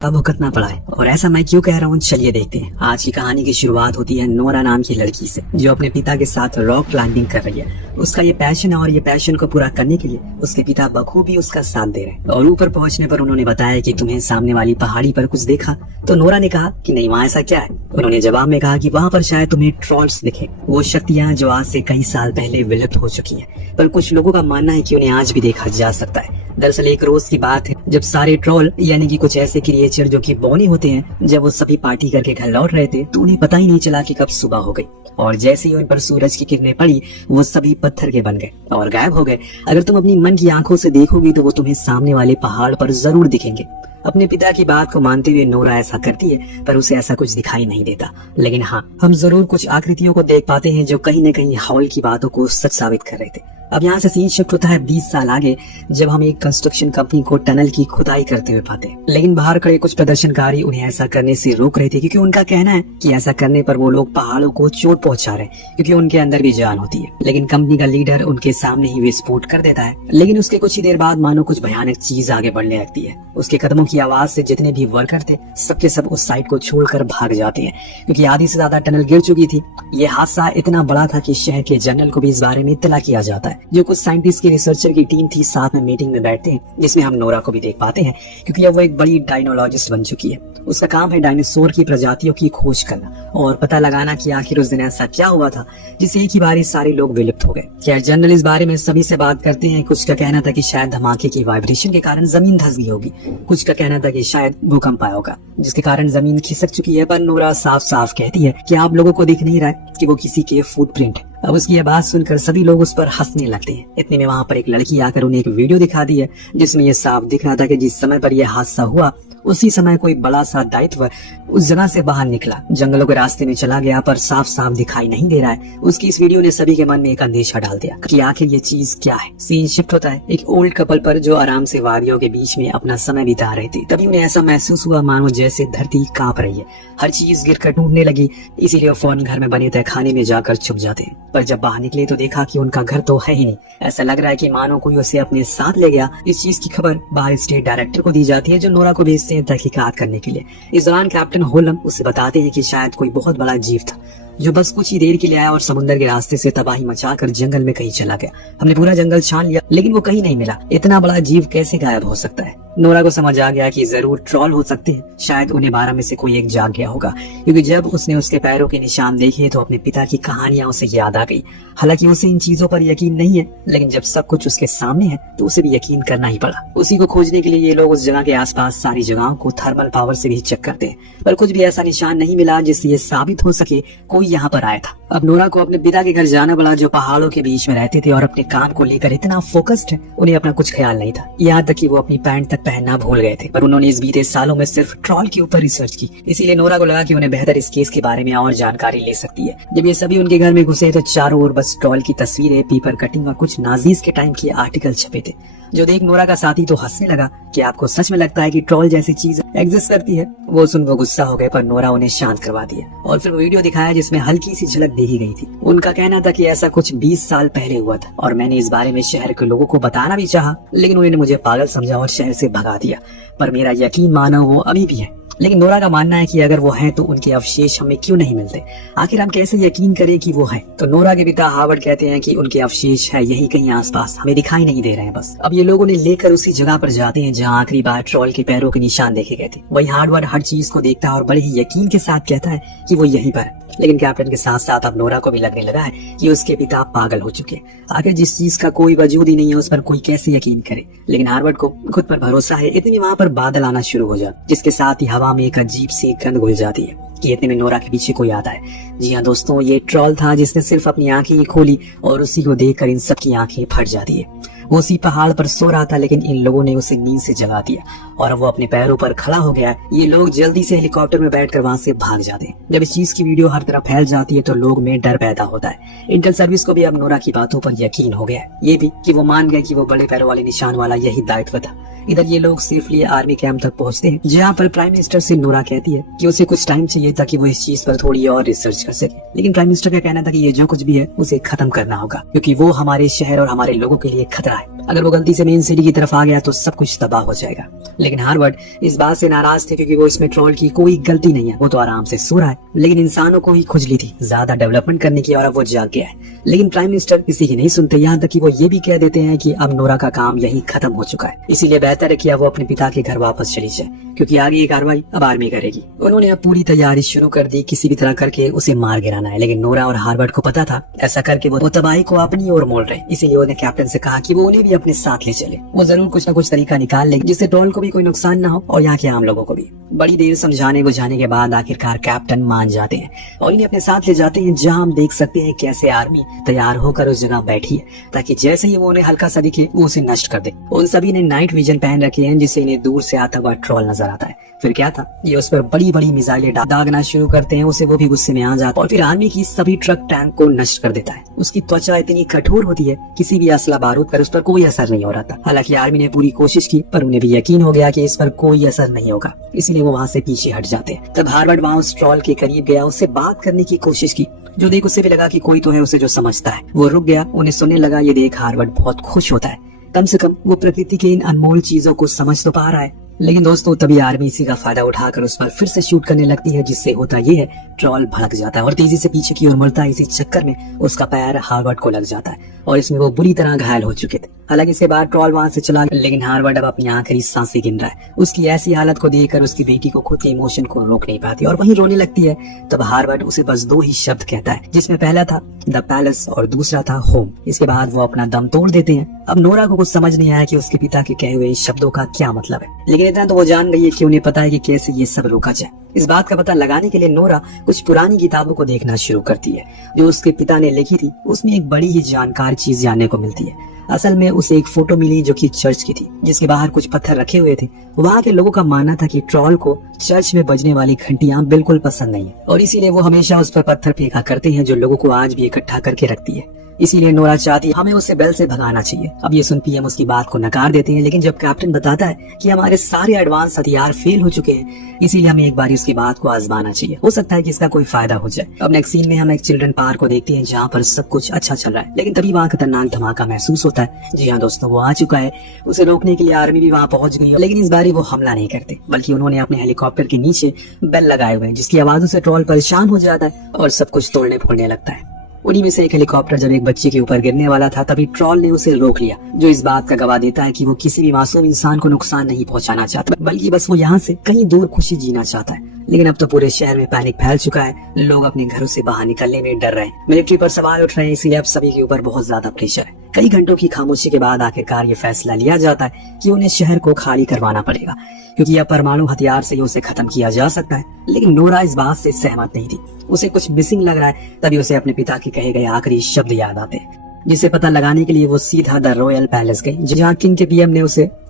अब भुगतना पड़ा है। और ऐसा मैं क्यों कह रहा हूँ, चलिए देखते हैं। आज की कहानी की शुरुआत होती है नोरा नाम की लड़की से, जो अपने पिता के साथ रॉक क्लाइंबिंग कर रही है। उसका ये पैशन है और ये पैशन को पूरा करने के लिए उसके पिता बखूबी उसका साथ दे रहे हैं। और ऊपर पहुंचने पर उन्होंने बताया कि तुम्हें सामने वाली पहाड़ी पर कुछ देखा? तो नोरा ने कहा कि नहीं, वहाँ ऐसा क्या है। उन्होंने जवाब में कहा कि वहाँ पर शायद तुम्हें ट्रॉल्स दिखे, वो शक्तियाँ जो आज से कई साल पहले विलुप्त हो चुकी हैं, पर कुछ लोगों का मानना है कि उन्हें आज भी देखा जा सकता है। दरअसल एक रोज की बात है जब सारे ट्रोल यानी कि कुछ ऐसे क्रिएचर जो कि बौने होते हैं, जब वो सभी पार्टी करके घर लौट रहे थे तो उन्हें पता ही नहीं चला कि कब सुबह हो गई। और जैसे ही उन पर सूरज की किरणें पड़ी वो सभी पत्थर के बन गए और गायब हो गए। अगर तुम अपनी मन की आंखों से देखोगी तो वो तुम्हें सामने वाले पहाड़ पर जरूर दिखेंगे। अपने पिता की बात को मानते हुए नोरा ऐसा करती है, पर उसे ऐसा कुछ दिखाई नहीं देता। लेकिन हाँ, हम जरूर कुछ आकृतियों को देख पाते हैं जो कहीं न कहीं हॉल की बातों को सच साबित कर रहे थे। अब यहाँ से सीन शिफ्ट होता है 20 साल आगे, जब हम एक कंस्ट्रक्शन कंपनी को टनल की खुदाई करते हुए पाते हैं। लेकिन बाहर खड़े कुछ प्रदर्शनकारी उन्हें ऐसा करने से रोक रहे थे, क्योंकि उनका कहना है कि ऐसा करने पर वो लोग पहाड़ों को चोट पहुंचा रहे हैं, क्योंकि उनके अंदर भी जान होती है। लेकिन कंपनी का लीडर उनके सामने ही विस्फोट कर देता है। लेकिन उसके कुछ ही देर बाद मानो कुछ भयानक चीज आगे बढ़ने लगती है। उसके कदमों की आवाज से जितने भी वर्कर थे सबके सब उस साइट को छोड़कर भाग जाते हैं, क्योंकि आधी से ज्यादा टनल गिर चुकी थी। ये हादसा इतना बड़ा था कि शहर के जनरल को भी इस बारे में इत्तला किया जाता है। जो कुछ साइंटिस्ट की रिसर्चर की टीम थी साथ में मीटिंग में बैठते हैं, जिसमें हम नोरा को भी देख पाते हैं, क्योंकि अब वो एक बड़ी डायनोलॉजिस्ट बन चुकी है। उसका काम है डायनासोर की प्रजातियों की खोज करना और पता लगाना कि आखिर उस दिन ऐसा क्या हुआ था जिससे एक ही बार सारे लोग विलुप्त हो गए। खैर, जनरल इस बारे में सभी से बात करते हैं। कुछ का कहना था कि शायद धमाके की वाइब्रेशन के कारण जमीन धंस गई होगी, कुछ का कहना था कि शायद भूकंप आया होगा जिसके कारण जमीन खिसक चुकी है। पर नोरा साफ साफ कहती है कि आप लोगों को दिख नहीं रहा है कि वो किसी के फुटप्रिंट है। अब उसकी ये बात सुनकर सभी लोग उस पर हंसने लगते हैं। इतने में वहाँ पर एक लड़की आकर उन्हें एक वीडियो दिखा दी है, जिसमें ये साफ दिख रहा था कि जिस समय पर यह हादसा हुआ उसी समय कोई बड़ा सा दायित्व उस जगह से बाहर निकला, जंगलों के रास्ते में चला गया, पर साफ साफ दिखाई नहीं दे रहा है। उसकी इस वीडियो ने सभी के मन में एक अंदेशा डाल दिया कि आखिर ये चीज क्या है। सीन शिफ्ट होता है एक ओल्ड कपल पर, जो आराम से वादियों के बीच में अपना समय बिता रहे थे। तभी उन्हें ऐसा महसूस हुआ मानो जैसे धरती कांप रही है, हर चीज गिरकर टूटने लगी। इसीलिए वो फौरन घर में बने तय खाने में जाकर छुप जाते हैं। पर जब बाहर निकले तो देखा कि उनका घर तो है ही नहीं। ऐसा लग रहा है कि मानो कोई उसे अपने साथ ले गया। इस चीज की खबर बाहर स्टेट डायरेक्टर को दी जाती है, जो नोरा को भेजते हैं तहकीकात करने के लिए। इस दौरान कैप्टन होलम उसे बताते हैं कि शायद कोई बहुत बड़ा जीव था जो बस कुछ ही देर के लिए आया और समुद्र के रास्ते से तबाही मचाकर जंगल में कहीं चला गया। हमने पूरा जंगल छान लिया लेकिन वो कहीं नहीं मिला। इतना बड़ा जीव कैसे गायब हो सकता है? नोरा को समझ आ गया कि जरूर ट्रॉल हो सकते हैं। शायद उन्हें 12 में से कोई एक जाग गया होगा, क्योंकि जब उसने उसके पैरों के निशान देखे तो अपने पिता की कहानियां उसे याद आ गई। हालांकि उसे इन चीजों पर यकीन नहीं है, लेकिन जब सब कुछ उसके सामने है तो उसे भी यकीन करना ही पड़ा। उसी को खोजने के लिए ये लोग उस जगह के आसपास सारी जगहों को थर्मल पावर से भी चेक करते हैं, पर कुछ भी ऐसा निशान नहीं मिला जिससे ये साबित हो सके कोई यहाँ पर आया था। अब नोरा को अपने पिता के घर जाना पड़ा, जो पहाड़ों के बीच में रहते थे और अपने काम को लेकर इतना फोकस्ड है, उन्हें अपना कुछ ख्याल नहीं था। यहाँ तक कि वो अपनी पैंट तक पहनना भूल गए थे। पर उन्होंने इस बीते सालों में सिर्फ ट्रॉल के ऊपर रिसर्च की, इसीलिए नोरा को लगा कि उन्हें बेहतर इस केस के बारे में और जानकारी ले सकती है। जब ये सभी उनके घर में घुसे तो चारों ओर बस ट्रॉल की तस्वीरें, पेपर कटिंग और कुछ नाजीज के टाइम के आर्टिकल छपे थे। जो देख नोरा का साथी तो हंसने लगा कि आपको सच में लगता है कि ट्रॉल जैसी चीज एग्जिस्ट करती है? वो सुन वो गुस्सा हो गए, पर नोरा उन्हें शांत करवा दिया और फिर वीडियो दिखाया जिसमें हल्की सी झलक देखी गई थी। उनका कहना था कि ऐसा कुछ 20 साल पहले हुआ था और मैंने इस बारे में शहर के लोगों को बताना भी चाहा, लेकिन उन्होंने मुझे पागल समझा और शहर से भगा दिया। पर मेरा यकीन मानो वो अभी भी है। लेकिन नोरा का मानना है कि अगर वो है तो उनके अवशेष हमें क्यों नहीं मिलते? आखिर हम कैसे यकीन करें कि वो है? तो नोरा के पिता हार्वर्ड कहते हैं कि उनके अवशेष है यही कहीं आसपास, हमें दिखाई नहीं दे रहे हैं बस। अब ये लोग उन्हें लेकर उसी जगह पर जाते हैं जहाँ आखिरी बार ट्रॉल के पैरों के निशान देखे गए थे। वही हार्वर्ड हर चीज को देखता है और बड़े ही यकीन के साथ कहता है कि वो यहीं पर। लेकिन कैप्टन के साथ साथ अब नोरा को भी लगने लगा है कि उसके पिता पागल हो चुके हैं। आखिर जिस चीज का कोई वजूद ही नहीं है उस पर कोई कैसे यकीन करे? लेकिन हार्वर्ड को खुद पर भरोसा है। इतनी वहाँ पर बादल आना शुरू हो जाते, जिसके साथ ही हवा में एक अजीब सी गंध घुल जाती है कि इतने में नोरा के पीछे कोई आता है। जी हाँ दोस्तों, ये ट्रॉल था जिसने सिर्फ अपनी आंखें ही खोली और उसी को देखकर इन सब की आंखें फट जाती है। वो उसी पहाड़ पर सो रहा था, लेकिन इन लोगों ने उसे नींद से जगा दिया और अब वो अपने पैरों पर खड़ा हो गया। ये लोग जल्दी से हेलीकॉप्टर में बैठकर वहाँ से भाग जाते हैं। जब इस चीज की वीडियो हर तरफ फैल जाती है तो लोग में डर पैदा होता है। इंटेल सर्विस को भी अब नोरा की बातों पर यकीन हो गया, ये भी कि वो मान गए कि वो बड़े पैरों वाले निशान वाला यही दायित्व था। इधर ये लोग सेफली आर्मी कैंप तक पहुंचते हैं, जहाँ पर प्राइम मिनिस्टर से नोरा कहती है कि उसे कुछ टाइम चाहिए ताकि वो इस चीज पर थोड़ी और रिसर्च कर सके। लेकिन प्राइम मिनिस्टर का कहना था कि ये जो कुछ भी है उसे खत्म करना होगा, क्योंकि वो हमारे शहर और हमारे लोगों के लिए खतरा है, अगर वो गलती से मेन सिटी की तरफ आ गया तो सब कुछ तबाह हो जाएगा। लेकिन हार्वर्ड इस बात से नाराज थे क्योंकि वो इसमें ट्रोल की कोई गलती नहीं है, वो तो आराम से सो रहा है। लेकिन इंसानों को ही खुजली थी ज्यादा डेवलपमेंट करने की और अब वो जाग गया है। लेकिन प्राइम मिनिस्टर किसी की नहीं सुनते, यहाँ तक कि वो ये भी कह देते हैं कि अब नोरा का काम यही खत्म हो चुका है, इसीलिए बेहतर है कि अब वो अपने पिता के घर वापस चली जाए क्योंकि आगे ये कार्रवाई अब आर्मी करेगी। उन्होंने अब पूरी तैयारी शुरू कर दी, किसी भी तरह करके उसे मार गिराना है। लेकिन नोरा और हार्वर्ड को पता था ऐसा करके वो तबाही को अपनी ओर मोड़ रहे, इसीलिए उन्हें कैप्टन से कहा कि वो उन्हें भी अपने साथ ले चले। वो जरूर कुछ न कुछ तरीका निकाल लेंगे जिससे ट्रोल को भी कोई नुकसान न हो और यहाँ के आम लोगों को भी। बड़ी देर समझाने बुझाने के बाद आखिरकार कैप्टन मान जाते हैं और इन्हें अपने साथ ले जाते हैं, जहाँ हम देख सकते हैं कैसे आर्मी तैयार होकर उस जगह बैठी है ताकि जैसे ही वो उन्हें हल्का सा दिखे वो उसे नष्ट कर दे। उन सभी ने नाइट विजन पहन रखे हैं जिससे इन्हें दूर से आता हुआ ट्रोल नजर आता है। फिर क्या था, ये उस पर बड़ी बड़ी मिसाइलें दागना शुरू करते हैं, उसे वो भी गुस्से में आ जाता है और फिर आर्मी की सभी ट्रक टैंक को नष्ट कर देता है। उसकी त्वचा इतनी कठोर होती है किसी भी असला बारूद पर उस पर कोई असर नहीं हो रहा था। हालांकि आर्मी ने पूरी कोशिश की पर उन्हें भी यकीन हो गया कि इस पर कोई असर नहीं होगा, इसलिए वो वहाँ से पीछे हट जाते हैं। तब हार्वर्ड वहाँ उस ट्रोल के करीब गया, उससे बात करने की कोशिश की, जो देख उसे भी लगा कि कोई तो है उसे जो समझता है। वो रुक गया, उन्हें सुनने लगा। ये देख हार्वर्ड बहुत खुश होता है, कम से कम वो प्रकृति के इन अनमोल चीजों को समझ तो पा रहा है। लेकिन दोस्तों तभी आर्मी इसी का फायदा उठाकर उस पर फिर से शूट करने लगती है, जिससे होता ये है ट्रोल भड़क जाता है और तेजी से पीछे की ओर मुड़ता है। इसी चक्कर में उसका पैर हार्वर्ड को लग जाता है और इसमें वो बुरी तरह घायल हो चुके थे। हालांकि इसके बाद ट्रोल वहां से चला गया, लेकिन हार्वर्ड अब अपनी आखिरी सांसें गिन रहा है। उसकी ऐसी हालत को देखकर उसकी बेटी को खुद के इमोशन को रोक नहीं पाती और वहीं रोने लगती है। तब हार्वर्ड उसे बस दो ही शब्द कहता है, जिसमें पहला था द पैलेस और दूसरा था होम। इसके बाद वो अपना दम तोड़ देते हैं। अब नोरा को कुछ समझ नहीं आया कि उसके पिता के कहे हुए शब्दों का क्या मतलब है, लेकिन इतना तो वो जान गई है कि उन्हें पता है कि कैसे ये सब रोका जाए। इस बात का पता लगाने के लिए नोरा कुछ पुरानी किताबों को देखना शुरू करती है जो उसके पिता ने लिखी थी। उसमें एक बड़ी ही जानकार चीज जानने को मिलती है। असल में उसे एक फोटो मिली जो कि चर्च की थी, जिसके बाहर कुछ पत्थर रखे हुए थे। वहाँ के लोगों का मानना था कि ट्रोल को चर्च में बजने वाली घंटियां बिल्कुल पसंद नहीं है और इसीलिए वो हमेशा उस पर पत्थर फेंका करते हैं, जो लोगों को आज भी इकट्ठा करके रखती है। इसीलिए नोरा चाहती है हमें उसे बेल से भगाना चाहिए। अब ये सुन पीएम उसकी बात को नकार देते हैं, लेकिन जब कैप्टन बताता है कि हमारे सारे एडवांस हथियार फेल हो चुके हैं, इसीलिए हमें एक बार उसकी बात को आजमाना चाहिए, हो सकता है कि इसका कोई फायदा हो जाए। अब नेक्स्ट सीन में हम एक चिल्ड्रन पार्क को देखते हैं जहाँ पर सब कुछ अच्छा चल रहा है, लेकिन तभी वहाँ खतरनाक धमाका महसूस होता है। जी हाँ दोस्तों, वो आ चुका है। उसे रोकने के लिए आर्मी भी वहाँ पहुंच गई है, लेकिन इस बार वो हमला नहीं करते, बल्कि उन्होंने अपने हेलीकॉप्टर के नीचे बेल लगाए हुए हैं, जिसकी आवाजों से ट्रोल परेशान हो जाता है और सब कुछ तोड़ने फोड़ने लगता है। उन्हीं में से एक हेलीकॉप्टर जब एक बच्चे के ऊपर गिरने वाला था, तभी ट्रोल ने उसे रोक लिया, जो इस बात का गवाह देता है कि वो किसी भी मासूम इंसान को नुकसान नहीं पहुंचाना चाहता, बल्कि बस वो यहाँ से कहीं दूर खुशी जीना चाहता है। लेकिन अब तो पूरे शहर में पैनिक फैल चुका है, लोग अपने घरों से बाहर निकलने में डर रहे हैं, मिलिट्री पर सवाल उठ रहे हैं, इसीलिए अब सभी के ऊपर बहुत ज्यादा प्रेशर है। कई घंटों की खामोशी के बाद आखिरकार ये फैसला लिया जाता है कि उन्हें शहर को खाली करवाना पड़ेगा, क्योंकि अब परमाणु हथियार से ही उसे खत्म किया जा सकता है। लेकिन नोरा इस बात से सहमत नहीं थी, उसे कुछ मिसिंग लग रहा है। तभी उसे अपने पिता के कहे गए आखिरी शब्द याद आते हैं, जिसे पता लगाने के लिए वो सीधा द रॉयल पैलेस गई,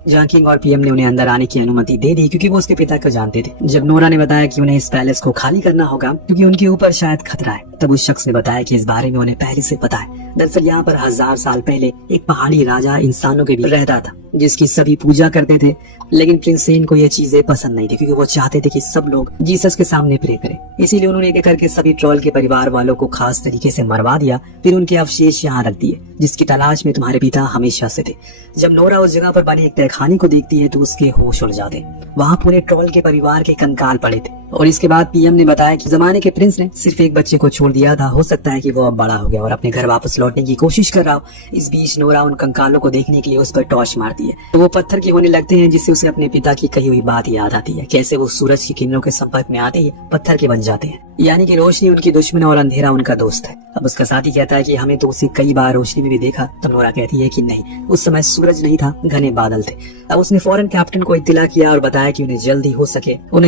जहाँ किंग और पीएम ने उन्हें अंदर आने की अनुमति दे दी, क्योंकि वो उसके पिता को जानते थे। जब नोरा ने बताया कि उन्हें इस पैलेस को खाली करना होगा क्योंकि उनके ऊपर शायद खतरा है, तब उस शख्स ने बताया कि इस बारे में उन्हें पहले से पता है। दरअसल यहाँ पर 1000 साल पहले एक पहाड़ी राजा इंसानों के बीच रहता था, जिसकी सभी पूजा करते थे। लेकिन प्रिंस सेन को ये चीजें पसंद नहीं थी, क्योंकि वो चाहते थे कि सब लोग जीसस के सामने प्रे करें। इसीलिए उन्होंने एक करके सभी ट्रोल के परिवार वालों को खास तरीके से मरवा दिया, फिर उनके अवशेष यहाँ रख दिए, जिसकी तलाश में तुम्हारे पिता हमेशा से थे। जब नोरा उस जगह पर बने एक तहखाने को देखती है तो उसके होश उड़ जाते। वहाँ पूरे ट्रोल के परिवार के कंकाल पड़े थे। और इसके बाद पीएम ने बताया कि जमाने के प्रिंस ने सिर्फ एक बच्चे को छोड़ दिया था, हो सकता है कि वो अब बड़ा हो गया और अपने घर वापस लौटने की कोशिश कर रहा हो। इस बीच नोरा उन कंकालों को देखने के लिए उस पर टॉर्च मारती है, तो वो पत्थर के होने लगते हैं, जिससे उसे अपने पिता की कही हुई बात याद आती है, कैसे वो सूरज की किरणों के संपर्क में आते ही पत्थर के बन जाते हैं। यानी कि रोशनी उनकी दुश्मन और अंधेरा उनका दोस्त है। अब उसका साथी कहता है कि हमें तो उसे कई बार रोशनी में भी देखा। तब नोरा कहती है कि नहीं, उस समय सूरज नहीं था, घने बादल थे। अब उसने फौरन कैप्टन को इत्तला किया और बताया कि उन्हें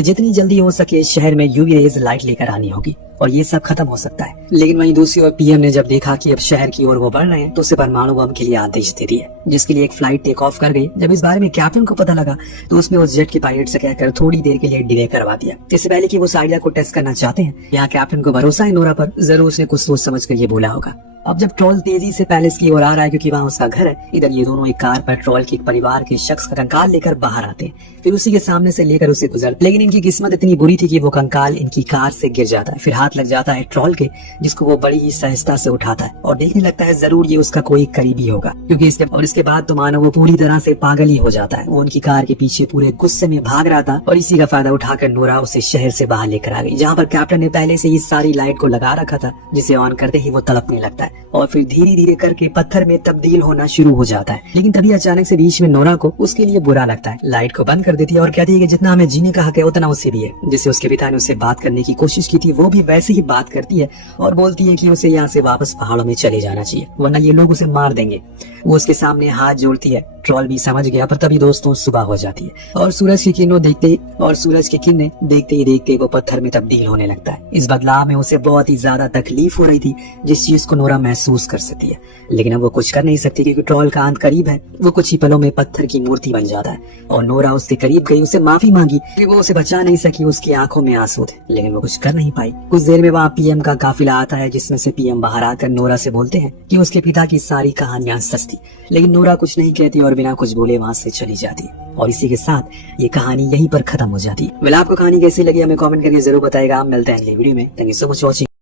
जितनी जल्दी हो सके शहर में यूवी रेज लाइट लेकर आनी होगी और ये सब खत्म हो सकता है। लेकिन वहीं दूसरी ओर पीएम ने जब देखा कि अब शहर की ओर वो बढ़ रहे हैं, तो उसे परमाणु बम के लिए आदेश दे दिए, जिसके लिए एक फ्लाइट टेक ऑफ कर गई। जब इस बारे में कैप्टन को पता लगा तो उसने उस जेट के पायलट से कहकर थोड़ी देर के लिए डिले करवा दिया, इससे पहले कि वो उस आइडिया को टेस्ट करना चाहते हैं। यहाँ कैप्टन को भरोसा है नोरा पर, जरूर उसने कुछ सोच समझ कर ये बोला होगा। अब जब ट्रॉल तेजी से पैलेस की ओर आ रहा है क्योंकि वहाँ उसका घर है, इधर ये दोनों एक कार पर ट्रॉल के एक परिवार के शख्स का कंकाल लेकर बाहर आते हैं। फिर उसी के सामने से लेकर उसे गुजरते, लेकिन इनकी किस्मत इतनी बुरी थी कि वो कंकाल इनकी कार से गिर जाता है। फिर हाथ लग जाता है ट्रॉल के, जिसको वो बड़ी ही सहजता से उठाता है और देखने लगता है जरूर ये उसका कोई करीबी होगा, क्योंकि इसके बाद तो मानो वो पूरी तरह से पागल ही हो जाता है। वो उनकी कार के पीछे पूरे गुस्से में भाग रहा था और इसी का फायदा उठाकर नोरा उसे शहर से बाहर लेकर आ गई, जहाँ पर कैप्टन ने पहले से ही सारी लाइट को लगा रखा था, जिसे ऑन करते ही वो तड़पने लगता है और फिर धीरे धीरे करके पत्थर में तब्दील होना शुरू हो जाता है। लेकिन तभी अचानक से बीच में नोरा को उसके लिए बुरा लगता है, लाइट को बंद कर देती है और कहती है कि जितना हमें जीने का हक है उतना उसे भी है। जिससे उसके पिता ने उससे बात करने की कोशिश की थी, वो भी वैसे ही बात करती है और बोलती है कि उसे यहाँ से वापस पहाड़ों में चले जाना चाहिए, वरना ये लोग उसे मार देंगे। वो उसके सामने हाथ जोड़ती है, ट्रॉल भी समझ गया। पर तभी दोस्तों सुबह हो जाती है और सूरज की किरणें देखते ही देखते वो पत्थर में तब्दील होने लगता है। इस बदलाव में उसे बहुत ही ज्यादा तकलीफ हो रही थी, जिस चीज को नोरा महसूस कर सकती है, लेकिन अब वो कुछ कर नहीं सकती क्योंकि ट्रॉल का अंत करीब है। वो कुछ ही पलों में पत्थर की मूर्ति बन जाता है और नोरा उसके करीब गई, उसे माफी मांगी कि वो उसे बचा नहीं सकी, उसकी आंखों में आंसू थे, लेकिन वो कुछ कर नहीं पाई। कुछ देर में वहाँ पीएम का काफिला आता है, जिसमें से पीएम बाहर आकर नोरा से बोलते हैं कि उसके पिता की सारी कहानियां सच थी, लेकिन नोरा कुछ नहीं कहती और बिना कुछ बोले वहाँ से चली जाती है। और इसी के साथ ये कहानी यहीं पर खत्म हो जाती है। वेल, आपको कहानी कैसी लगी हमें कमेंट करके जरूर बताएगा। आप मिलते हैं अगली वीडियो में। Thank you so much watching.